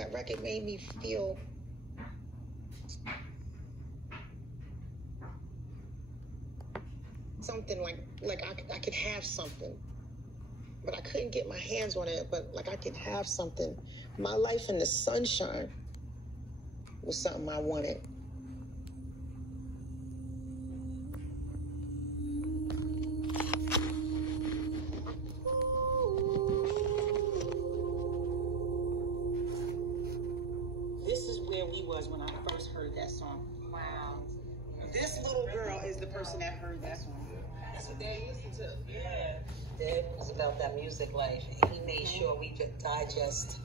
that record made me feel something like I could have something, but I couldn't get my hands on it, but like I could have something. My life in the sunshine was something I wanted. This is where we was when I first heard that song. Wow. This little girl is the person that heard that song. That's what Daddy listened to. Yeah. Dad was about that music life. He made sure we could digest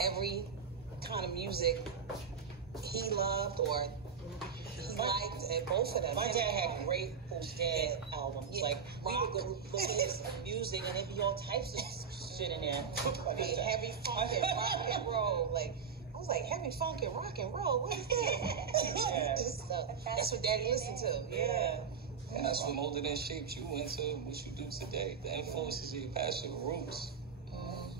every kind of music he loved or he liked, and both of them. My dad had Grateful Dead albums. Yeah. Like, we would go look at his music and it'd be all types of shit in there. Big heavy funk and rock and roll. Like, I was like, heavy funk and rock and roll? What is that? Yeah. That's what Daddy listened to. Yeah. And that's what molded and shaped you into what you do today. The influences of your past, your roots.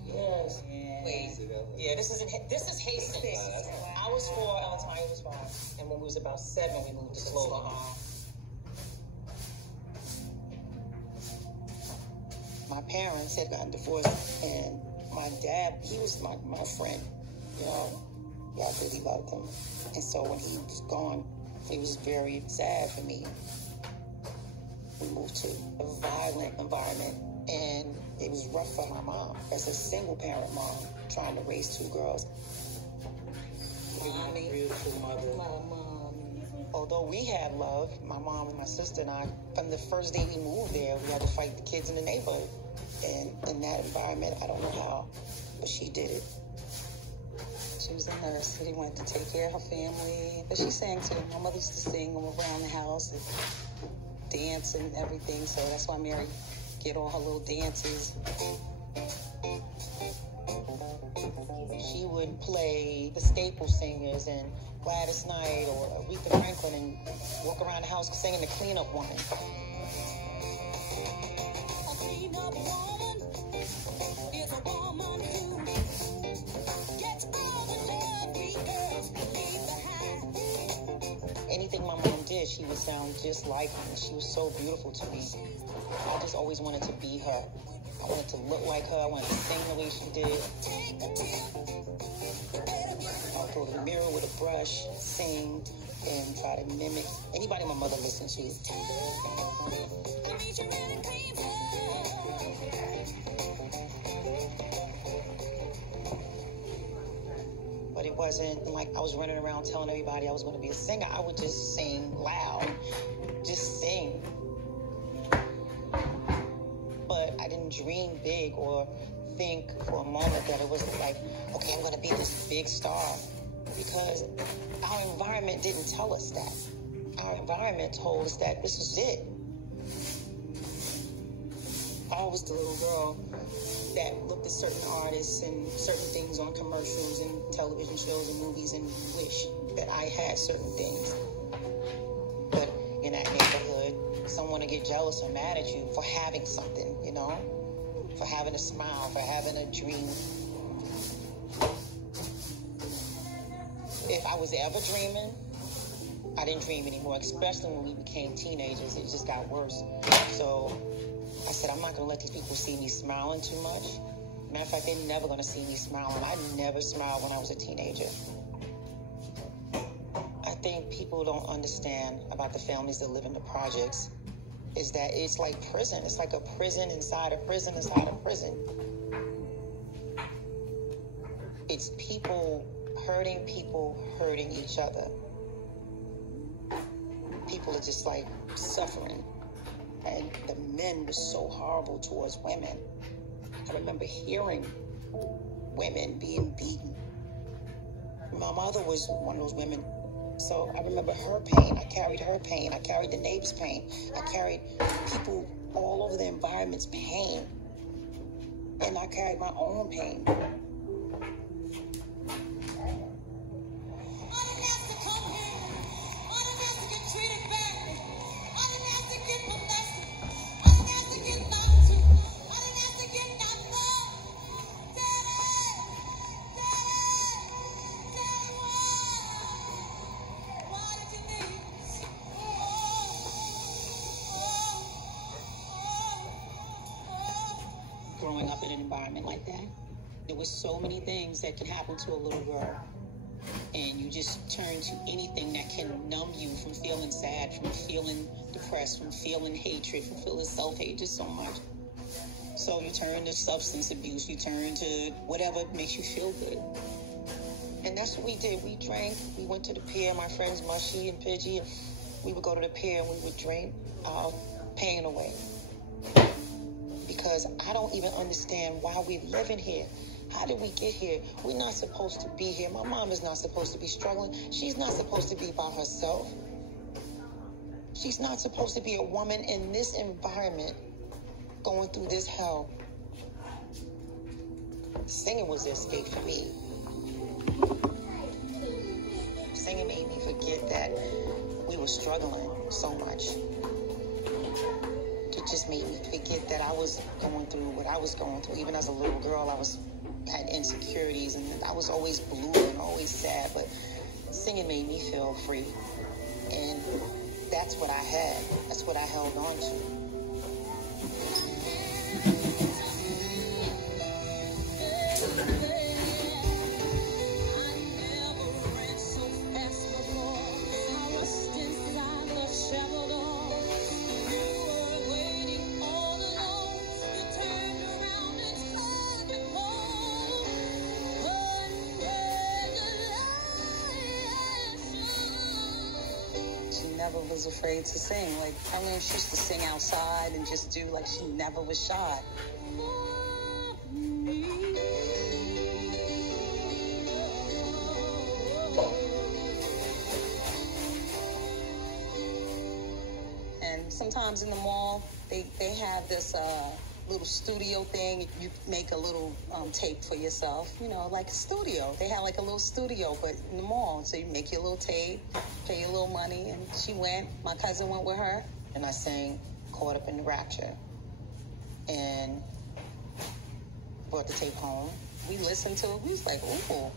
Yes. Wait. Yeah, this is Hastings. I was 4, Altamaya was 5. And when we was about 7, we moved to Slola. My parents had gotten divorced, and my dad, he was my friend, you know. I really loved him. And so when he was gone, it was very sad for me. We moved to a violent environment, and it was rough for my mom as a single parent mom trying to raise 2 girls. Mommy. Beautiful mother. My mom. Although we had love, my mom and my sister and I, from the first day we moved there, we had to fight the kids in the neighborhood. And in that environment, I don't know how, but she did it. She was a nurse, so she wanted to take care of her family. But she sang too. My mother used to sing around the house and dance and everything. So that's why Mary get all her little dances. She would play the staple singers and Gladys Knight or Aretha Franklin and walk around the house singing the cleanup woman. A cleanup woman is a woman who gets all the dirty girls and leaves behind. Anything my mom did, she would sound just like her. She was so beautiful to me. I just always wanted to be her. I wanted to look like her. I wanted to sing the way she did. I'll go to the mirror with a brush, sing, and try to mimic anybody my mother listened to. But it wasn't like I was running around telling everybody I was going to be a singer. I would just sing loud, just sing. But I didn't dream big or think for a moment that it was like, okay, I'm going to be this big star. Because our environment didn't tell us that. Our environment told us that this was it. I was the little girl that looked at certain artists and certain things on commercials and television shows and movies and wish that I had certain things. But in that neighborhood, someone would get jealous or mad at you for having something, you know? For having a smile, for having a dream. If I was ever dreaming, I didn't dream anymore, especially when we became teenagers. It just got worse. So I said, I'm not going to let these people see me smiling too much. Matter of fact, they're never going to see me smiling. I never smiled when I was a teenager. I think people don't understand about the families that live in the projects is that it's like prison. It's like a prison inside a prison inside a prison. It's people hurting each other. People are just like suffering. And the men were so horrible towards women. I remember hearing women being beaten. My mother was one of those women. So I remember her pain. I carried her pain. I carried the neighbor's pain. I carried people all over the environment's pain. And I carried my own pain. environment like that. There were so many things that can happen to a little girl. And you just turn to anything that can numb you from feeling sad, from feeling depressed, from feeling hatred, from feeling self-hate, just so much. So you turn to substance abuse, you turn to whatever makes you feel good. And that's what we did. We drank, we went to the pier, my friends Mushy and Pidgey, and we would go to the pier and we would drink our pain away. Because I don't even understand why we're living here. How did we get here? We're not supposed to be here. My mom is not supposed to be struggling. She's not supposed to be by herself. She's not supposed to be a woman in this environment going through this hell. Singing was the escape for me. Singing made me forget that we were struggling so much. It just made me forget that I was going through what I was going through. Even as a little girl, I had insecurities and I was always blue and always sad, but singing made me feel free. And that's what I had. That's what I held on to. Never was afraid to sing. Like, I mean, she used to sing outside and just do like she never was shy. And sometimes in the mall, they have this little studio thing. You make a little tape for yourself, you know, like a studio. They had like a little studio, but in the mall. So you make your little tape, pay your little money, and she went. My cousin went with her, and I sang Caught Up in the Rapture. And brought the tape home. We listened to it. We was like, ooh,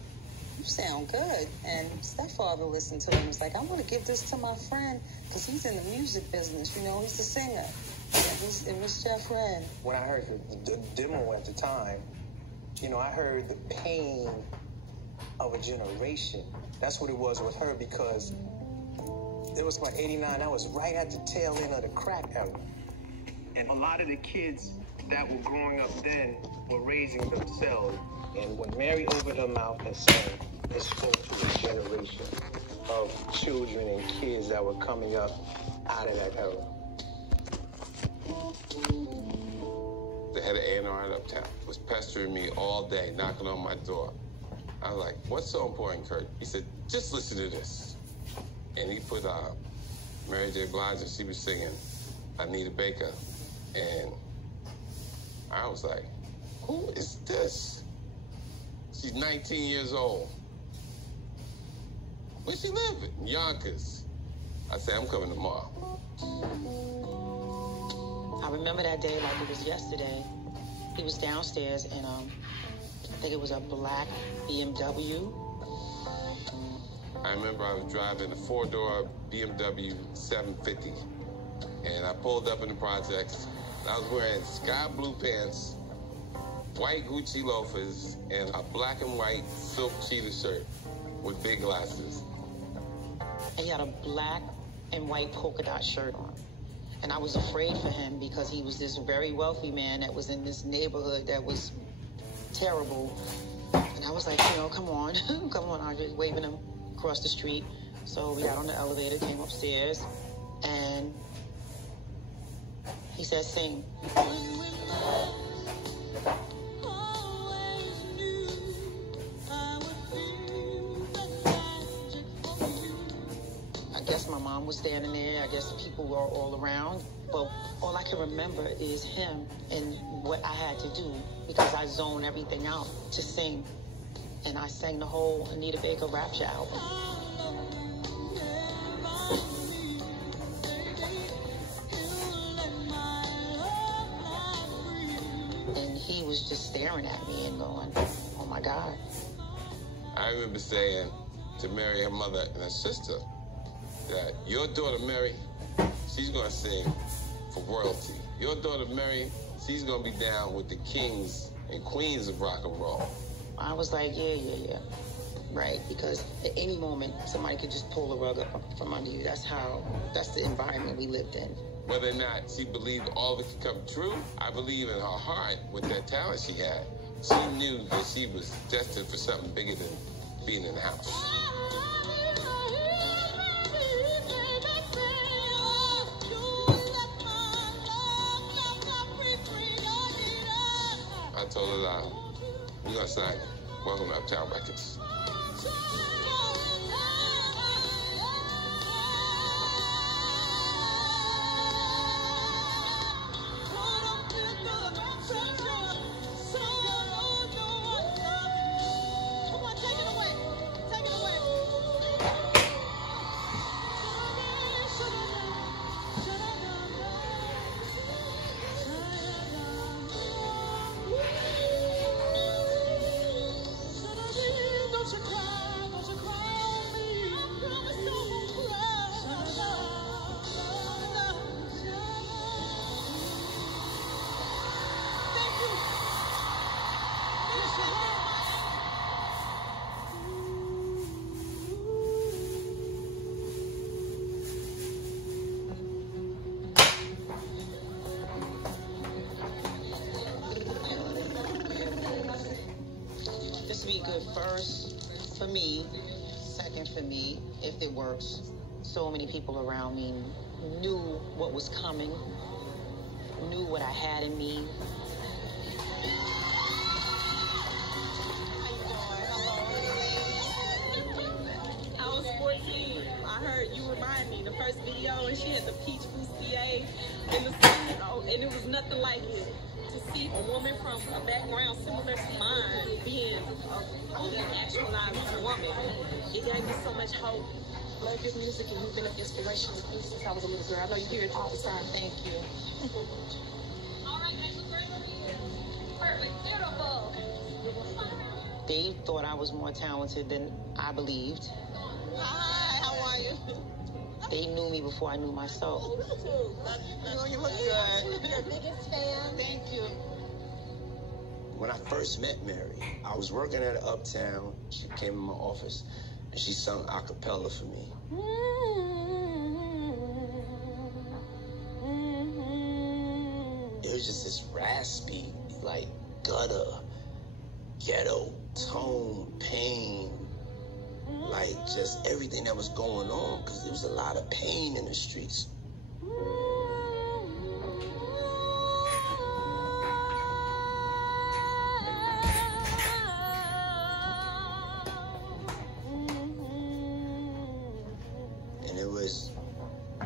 you sound good. And stepfather listened to it and was like, I want to give this to my friend because he's in the music business, you know, he's the singer. It was Jeff Red. When I heard the demo at the time, you know, I heard the pain of a generation. That's what it was with her, because it was like 89. I was right at the tail end of the crack era. And a lot of the kids that were growing up then were raising themselves. And when Mary opened her mouth and sang, it spoke to a generation of children and kids that were coming up out of that era. The head of A&R in Uptown was pestering me all day, knocking on my door. I was like, what's so important, Kurt? He said, just listen to this. And he put Mary J. Blige, and she was singing Anita Baker. And I was like, who is this? She's 19 years old. Where she live? In Yonkers. I said, I'm coming tomorrow. I remember that day like it was yesterday. He was downstairs and I think it was a black BMW. I remember I was driving a 4-door BMW 750. And I pulled up in the projects. I was wearing sky blue pants, white Gucci loafers, and a black and white silk cheetah shirt with big glasses. He had a black and white polka dot shirt on. And I was afraid for him because he was this very wealthy man that was in this neighborhood that was terrible. And I was like, you know, come on, come on, Andre, waving him across the street. So we got on the elevator, came upstairs, and he said, sing. I guess my mom was standing there. I guess people were all around. But all I can remember is him and what I had to do because I zoned everything out to sing. And I sang the whole Anita Baker Rapture album. And he was just staring at me and going, oh my God. I remember saying to Mary, her mother, and her sister, that your daughter Mary, she's going to sing for royalty. Your daughter Mary, she's going to be down with the kings and queens of rock and roll. I was like, yeah. Right, because at any moment, somebody could just pull the rug up from under you. That's the environment we lived in. Whether or not she believed all of it could come true, I believe in her heart, with that talent she had, she knew that she was destined for something bigger than being in the house. I told her, we're going to sign Welcome to Uptown Records. First for me, second for me, if it works. So many people around me knew what was coming, knew what I had in me. I was 14. I heard you remind me the first video, and she had the peach bustier in the studio, and it was nothing like it. To see a woman from a background similar to mine being an actualized woman, it gave me so much hope. I love your music, and you've been an inspiration to me since I was a little girl. I know you hear it all the time. Thank you. All right, guys, look right over here. Perfect, beautiful. They thought I was more talented than I believed. Hi, how are you? They knew me before I knew myself. You look good. Your biggest fan. Thank you. When I first met Mary, I was working at Uptown. She came in my office and she sung a cappella for me. It was just this raspy, like gutter, ghetto tone, pain, like just everything that was going on, because there was a lot of pain in the streets. And it was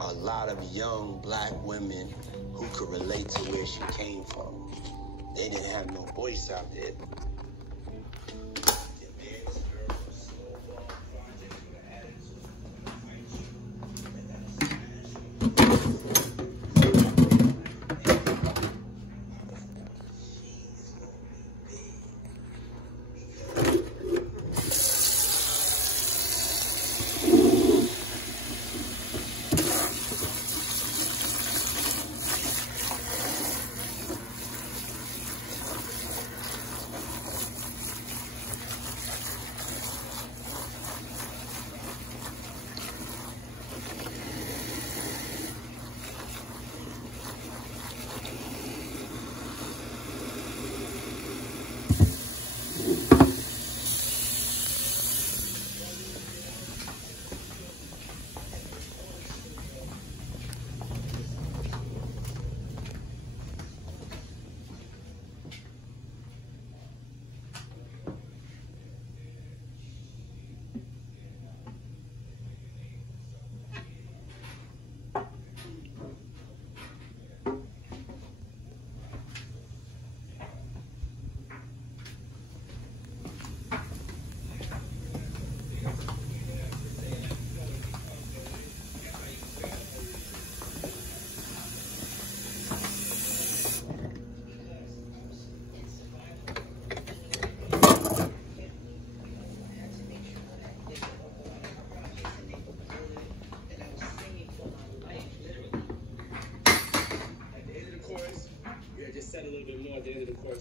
a lot of young black women who could relate to where she came from. They didn't have no voice out there.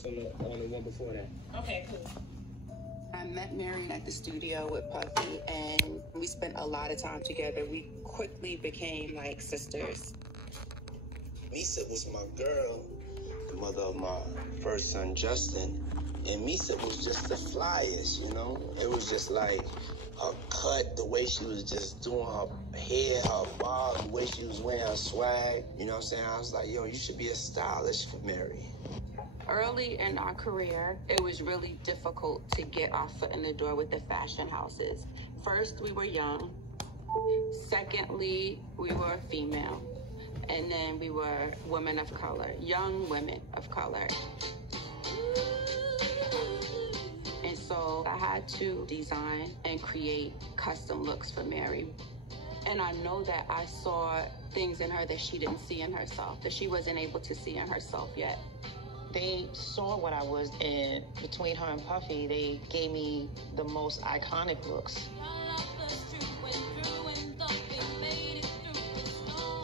worked on the one before that. Okay, cool. I met Mary at the studio with Puffy, and we spent a lot of time together. We quickly became like sisters. Misa was my girl, the mother of my first son, Justin. And Misa was just the flyest, you know? It was just like her cut, the way she was just doing her hair, her bob, the way she was wearing her swag. You know what I'm saying? I was like, yo, you should be a stylist for Mary. Early in our career, it was really difficult to get our foot in the door with the fashion houses. First, we were young. Secondly, we were female. And then we were women of color, young women of color. And so I had to design and create custom looks for Mary. And I know that I saw things in her that she didn't see in herself, that she wasn't able to see in herself yet. They saw what I was, and between her and Puffy, they gave me the most iconic looks.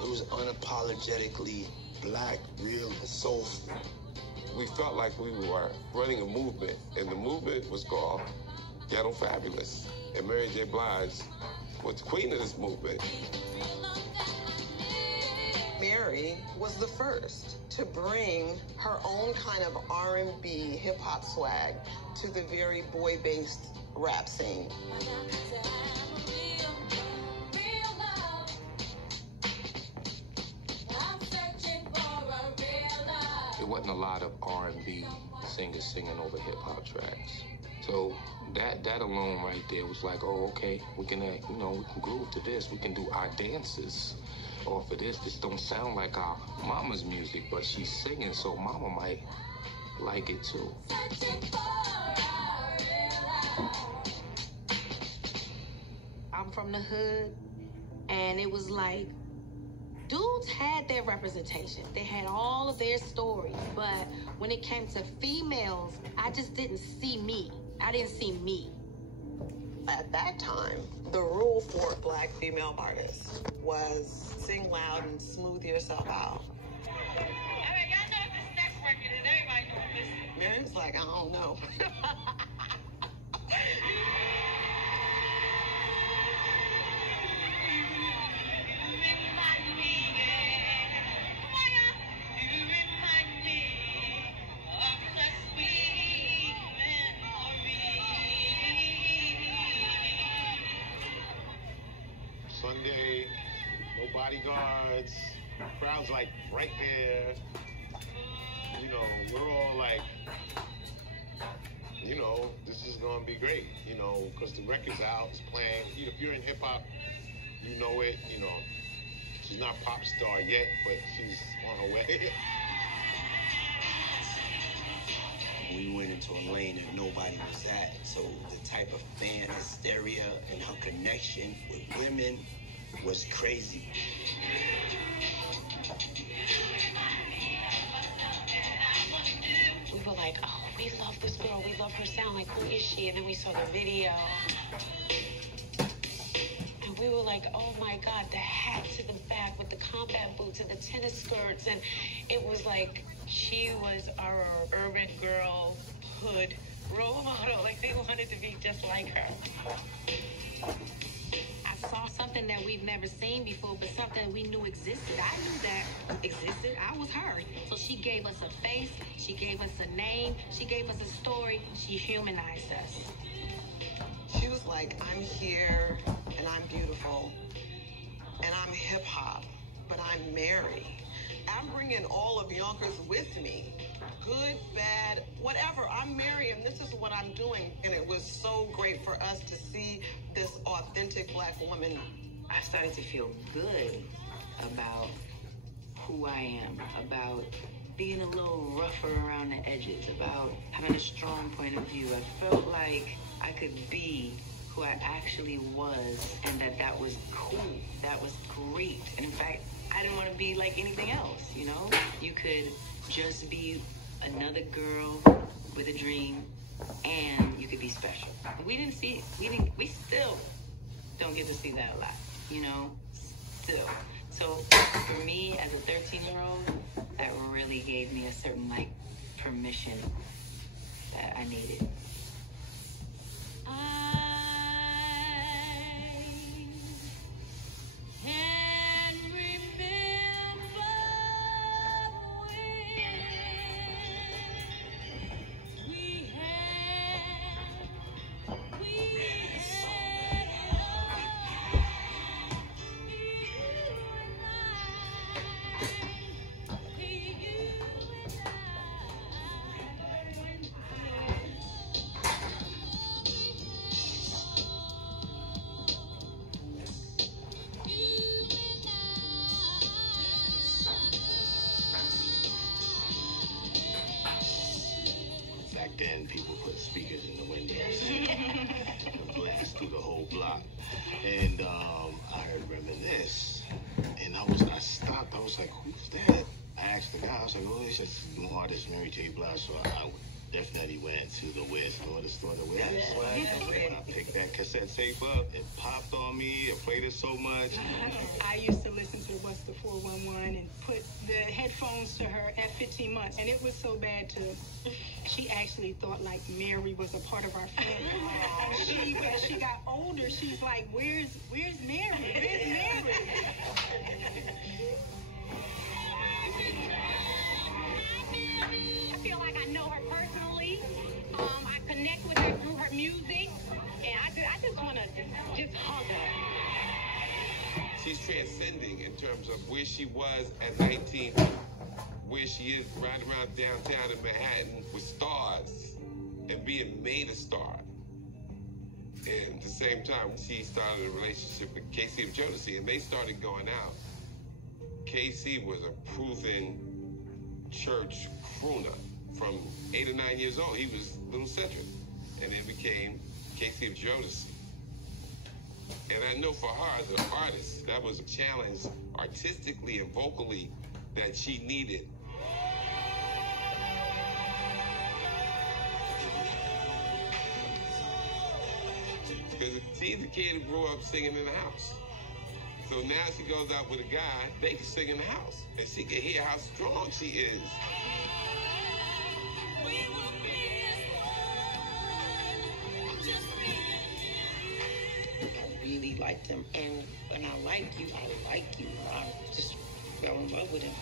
It was unapologetically black, real, and soulful. We felt like we were running a movement, and the movement was called Ghetto Fabulous. And Mary J. Blige was the queen of this movement. Mary was the first to bring her own kind of R&B hip-hop swag to the very boy-based rap scene. There wasn't a lot of R&B singers singing over hip-hop tracks. So that alone right there was like, oh, okay, we can, we can groove to this. We can do our dances off of this. This don't sound like our mama's music, but she's singing, so mama might like it too. I'm from the hood, and it was like, dudes had their representation. They had all of their stories, but when it came to females, I just didn't see me. I didn't see me. At that time, the rule for black female artists was sing loud and smooth yourself out. I mean, y'all know this next record and everybody gonna listen. Mary's like, I don't know. Sunday, no bodyguards, crowd's like right there. You know, we're all like, this is gonna be great, because the record's out, it's playing. If you're in hip hop, you know it, she's not pop star yet, but she's on her way. We went into a lane that nobody was at. So the type of fan hysteria and her connection with women was crazy. We were like, oh, we love this girl. We love her sound. Like, who is she? And then we saw the video. And we were like, oh my God, the hat to the back with the combat boots and the tennis skirts. And it was like, she was our urban girl hood role model. Like, they wanted to be just like her. I saw something that we've never seen before, but something we knew existed. I knew that existed. I was her. So she gave us a face. She gave us a name. She gave us a story. She humanized us. She was like, I'm here, and I'm beautiful, and I'm hip-hop, but I'm Mary. I'm bringing all of Yonkers with me. Good, bad, whatever. I'm Mary, and this is what I'm doing. And it was so great for us to see this authentic black woman. I started to feel good about who I am, about being a little rougher around the edges, about having a strong point of view. I felt like I could be who I actually was, and that was cool. That was great. And in fact, I didn't want to be like anything else, You could just be another girl with a dream, and you could be special. We didn't see it. We still don't get to see that a lot, still. So for me, as a 13-year-old, that really gave me a certain, permission that I needed. Back then, people put speakers in the windows and blast through the whole block. And I heard Reminisce, and I stopped. I was like, "Who's that?" I asked the guy. I was like, "Oh, it's just new artist Mary J. Blige." So I definitely went to the Wiz. You know the store, the Wiz. When I picked that cassette tape up, it popped on me. It played it so much. I used to listen to What's the 411 and put the headphones to her at 15 months, and it was so bad she actually thought like Mary was a part of our family. As she got older, she's like, where's Mary? Where's Mary? I feel like I know her personally. I connect with her through her music, and I just want to just hug her. She's transcending in terms of where she was at 19, where she is right around downtown in Manhattan with stars and being made a star. And at the same time, she started a relationship with Casey of Jodeci, and they started going out. Casey was a proven church crooner. From 8 or 9 years old, he was Little Cedric, and then became Casey of Jodeci. And I know for her, the artist, that was a challenge artistically and vocally that she needed. Because she's a kid who grew up singing in the house. So now she goes out with a guy, they can sing in the house. And she can hear how strong she is. I really liked him. And when I like you, I like you. I just fell in love with him.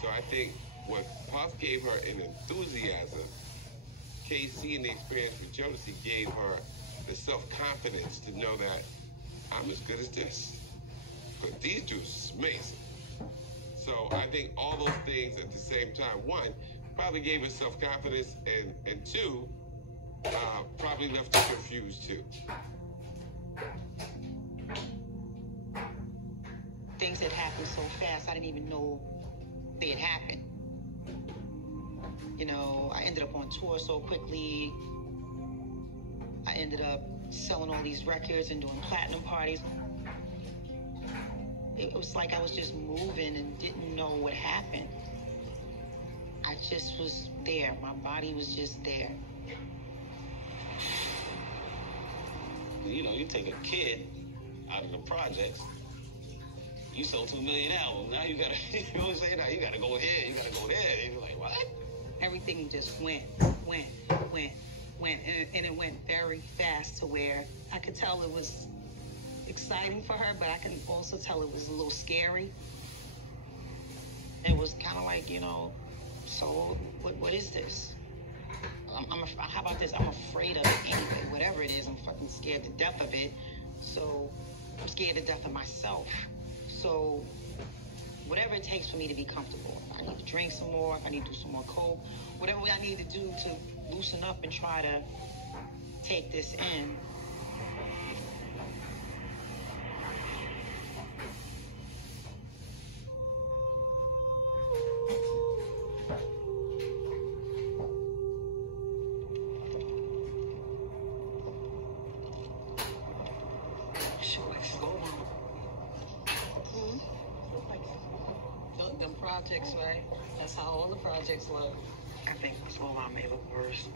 So I think what Puff gave her an enthusiasm, KC and the experience with Jodeci gave her the self-confidence to know that I'm as good as this. But these dudes is amazing. So I think all those things at the same time, one, probably gave her self-confidence, and two, probably left her confused too. Things had happened so fast, I didn't even know they had happened. You know, I ended up on tour so quickly. I ended up selling all these records and doing platinum parties. It was like I was just moving and didn't know what happened. I just was there. My body was just there. You know, you take a kid out of the projects, you sold 2 million albums. Now you gotta, you know what I'm saying? Now you gotta go here, you gotta go there. And you're like, what? Everything just went. And it went very fast to where I could tell it was exciting for her, but I can also tell it was a little scary. It was kind of like, you know, so what is this? How about this? I'm afraid of it anyway. Whatever it is, I'm fucking scared to death of it. So I'm scared to death of myself. So whatever it takes for me to be comfortable. I need to drink some more. I need to do some more coke. Whatever I need to do to loosen up and try to take this in. Them projects, right? That's how all the projects look. I think Slow Down may look worse.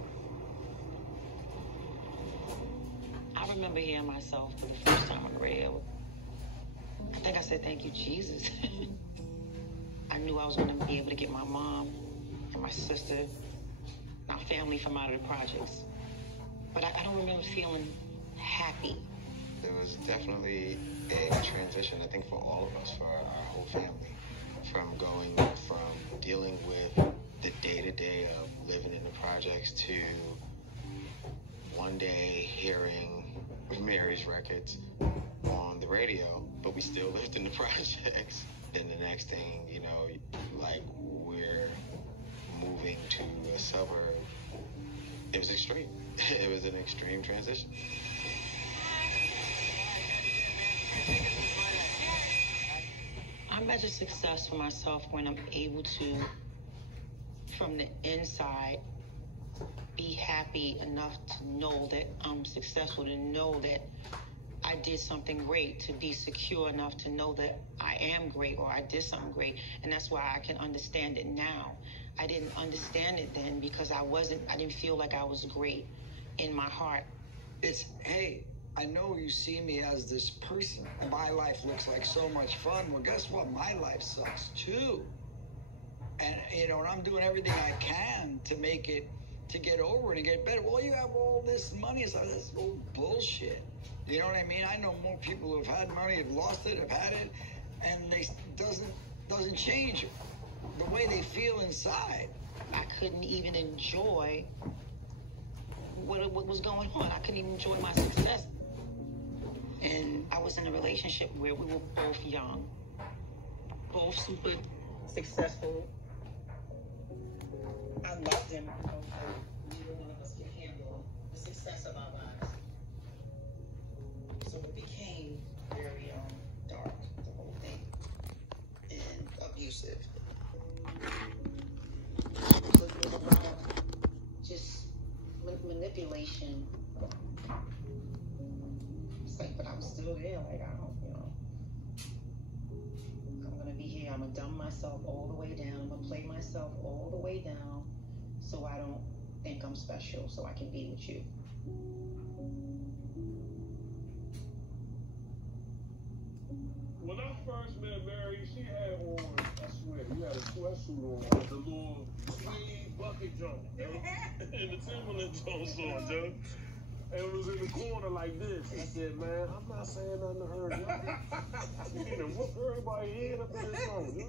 I remember hearing myself for the first time on the radio. I think I said, "Thank you, Jesus." I knew I was going to be able to get my mom and my sister, my family from out of the projects. But I don't remember feeling happy. There was definitely a transition, I think, for all of us, for our whole family, from going from dealing with the day-to-day of living in the projects to one day hearing Mary's records on the radio, but we still lived in the projects. Then the next thing, you know, like we're moving to a suburb. It was extreme. It was an extreme transition. I measure success for myself when I'm able to, from the inside, be happy enough to know that I'm successful, to know that I did something great, to be secure enough to know that I am great or I did something great. And that's why I can understand it now. I didn't understand it then because I didn't feel like I was great in my heart. It's, hey, I know you see me as this person. My life looks like so much fun. Well, guess what? My life sucks too. And, you know, and I'm doing everything I can to make it, to get over it and get better. Well, you have all this money. It's like, that's old bullshit. You know what I mean? I know more people who have had money, have lost it, have had it, and they doesn't change the way they feel inside. I couldn't even enjoy what was going on. I couldn't even enjoy my success. And I was in a relationship where we were both young, both super successful. I loved him. Neither one of us could handle the success of our lives. So it became very dark, the whole thing, and abusive. It was a lot of just manipulation. It's like, but I'm still there. Like, I don't, you know, I'm gonna be here. I'm gonna dumb myself all the way down. I'm gonna play myself all the way down so I don't think I'm special, so I can be with you. When I first met Mary, she had on, I swear, you had a sweatsuit on with the little tweed bucket jump, and the Timberland jumps on, Joe. And it was in the corner like this. I said, man, I'm not saying nothing to her, yo. You know, whoop everybody head up in this song, yo.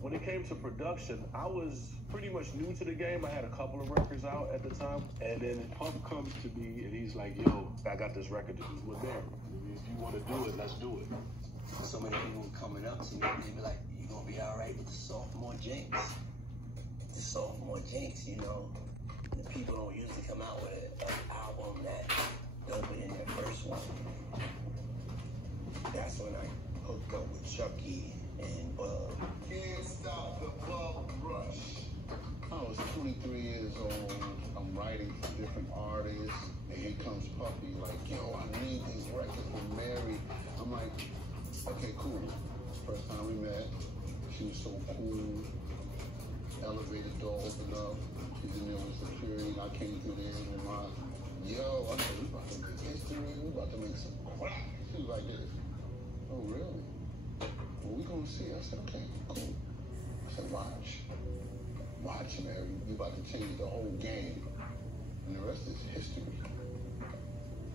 When it came to production, I was pretty much new to the game. I had a couple of records out at the time. And then Pump comes to me and he's like, yo, I got this record to do with Mary. If you want to do it, let's do it. So many people coming up to me and they be like, you gonna be all right with the sophomore jinx? The sophomore jinx, you know, the people don't usually come out with an album that don't be in their first one. That's when I hooked up with Chucky and Bug. Can't stop the Bug Rush. I was 23 years old. I'm writing for different artists. And here comes Puppy, like, yo, I need this record for Mary. I'm like, okay, cool. First time we met, she was so cool. Elevator door opened up. She's in there with security. I came through there and my, yo, I said, we about to make history. We about to make some crap. She was like this. Oh, really? Well, we gonna see. I said, okay, cool. I said, watch. Watch, Mary. You about to change the whole game. And the rest is history.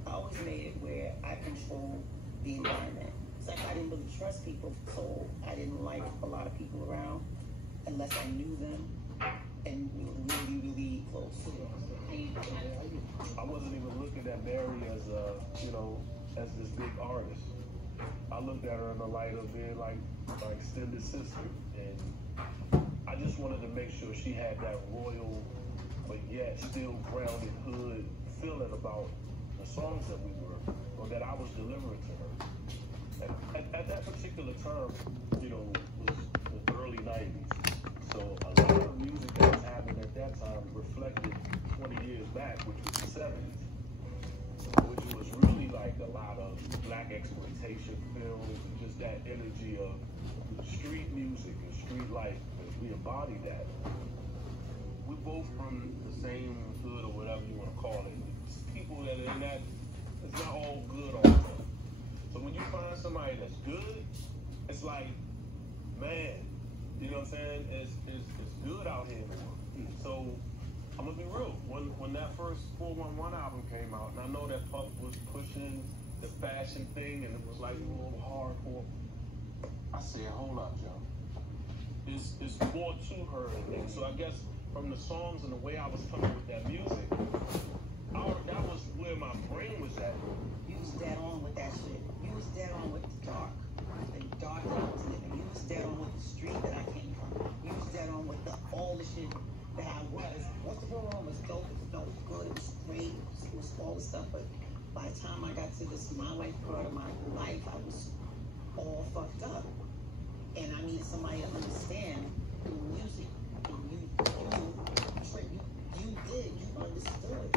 I always made it where I controlled the environment. It's like I didn't really trust people, so I didn't like a lot of people around unless I knew them and we were really, really close. I wasn't even looking at Mary as a, you know, as this big artist. I looked at her in the light of being like my extended sister, and I just wanted to make sure she had that royal, but yet still grounded hood feeling about the songs that we were, or that I was delivering to her. At that particular time, you know, was the early 90s. So a lot of music that was happening at that time reflected 20 years back, which was the 70s, which was really like a lot of black exploitation films and just that energy of street music and street life. like we embody that. We both from the same hood or whatever you want to call it. It's people that are in that, it's not all good all the time. So when you find somebody that's good, it's like, man, you know what I'm saying? It's good out here now. So I'm gonna be real. When that first 411 album came out, and I know that Puff was pushing the fashion thing, and it was like a little hardcore. I said, hold up, y'all. It's more to her. And so I guess from the songs and the way I was coming with that music, that was where my brain was at. You was dead on with that shit. You was dead on with the dark that I was living. You was dead on with the street that I came from. You was dead on with all the shit that I was. What's the wrong was dope. It felt good. It was great. It was all the stuff. But by the time I got to this My Life part of my life, I was all fucked up. And I needed somebody to understand the music. And you understood.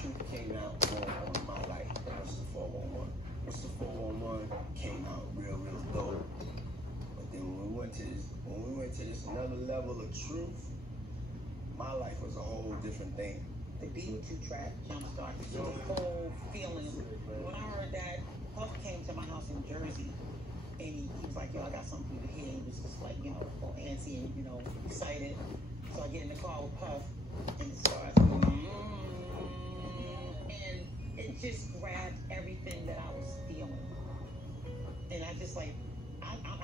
Truth came out on My Life. That was the 411. Mr. 411 came out real dope. But then when we went to this another level of truth, My Life was a whole different thing. The Be With You track jumpstarted the whole feeling. When I heard that, Puff came to my house in Jersey, and he was like, yo, I got something to hear. He was just like, all antsy and, excited. So I get in the car with Puff, and it starts, and it just grabbed everything that I was feeling. And I just I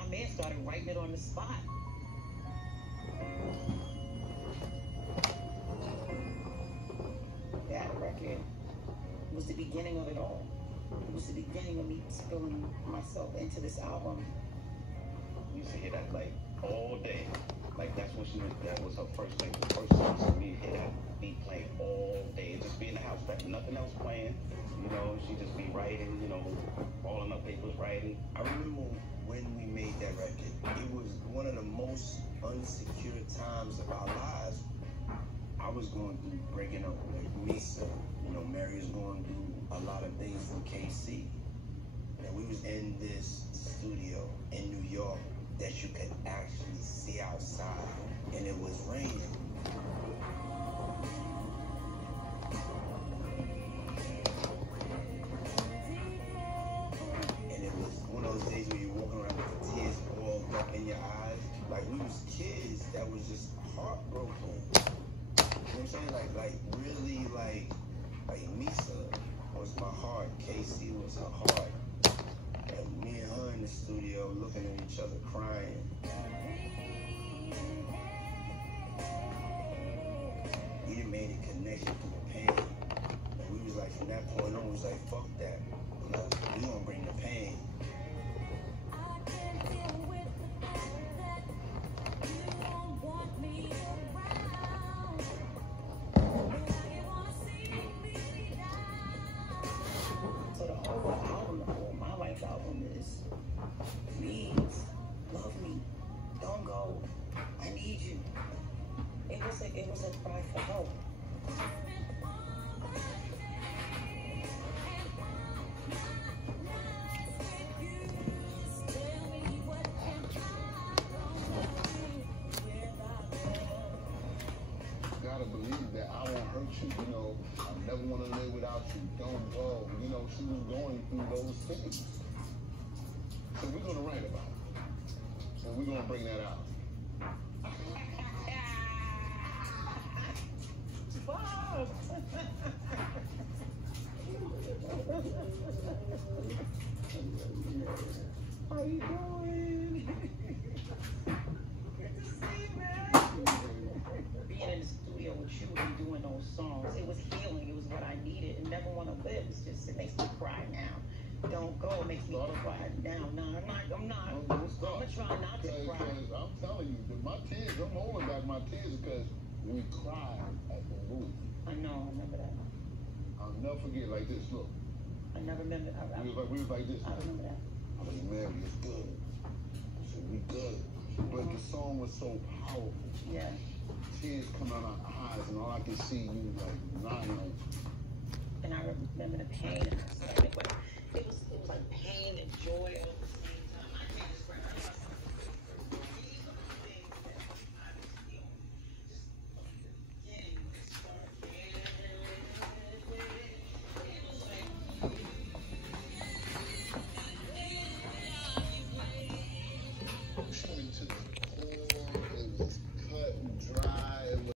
may have started writing it on the spot. That record was the beginning of it all. It was the beginning of me spilling myself into this album. We used to hear that all day. That was her first thing. The first song to me, hear that beat playing all day. Just be in the house, nothing else playing. She just be writing, balling up papers, writing. I remember when we made that record, it was one of the most unsecure times of our lives. I was going through breaking up with Misa. Mary was going through a lot of things in KC. And we was in this studio in New York that you could actually see outside. And it was raining. And it was one of those days where you're walking around with the tears all up in your eyes. We was kids that was just heartbroken. You know what I'm saying? Really, Misa was my heart. Casey was her heart. And me and her in the studio looking at each other crying. We didn't make a connection to the pain. And we was from that point on, we was fuck that. We gonna bring the pain. Album is please love me, don't go, I need you. It was a cry for help. Gotta believe that I won't hurt you, I never want to live without you, don't go. She was going through those things. So we're going to write about it. And we're going to bring that out. Bob! How you doing? Good to see you, man. Being in the studio with you and doing those songs, it was healing. It was what I needed. And Never Wanna Live. It makes me cry now. Don't go. It makes me cry now. No, I'm not. I'm gonna try not to cry. I'm telling you, my tears, I'm holding back my tears because we cried at the movie. I know. I remember that. I'll never forget this. Look. I never remember. We was like this. I remember that. I was like, Mary, it's good. I said, we good. But the song was so powerful. Yeah. Tears come out our eyes, and all I can see you nodding. And I remember the pain. It was like pain and joy.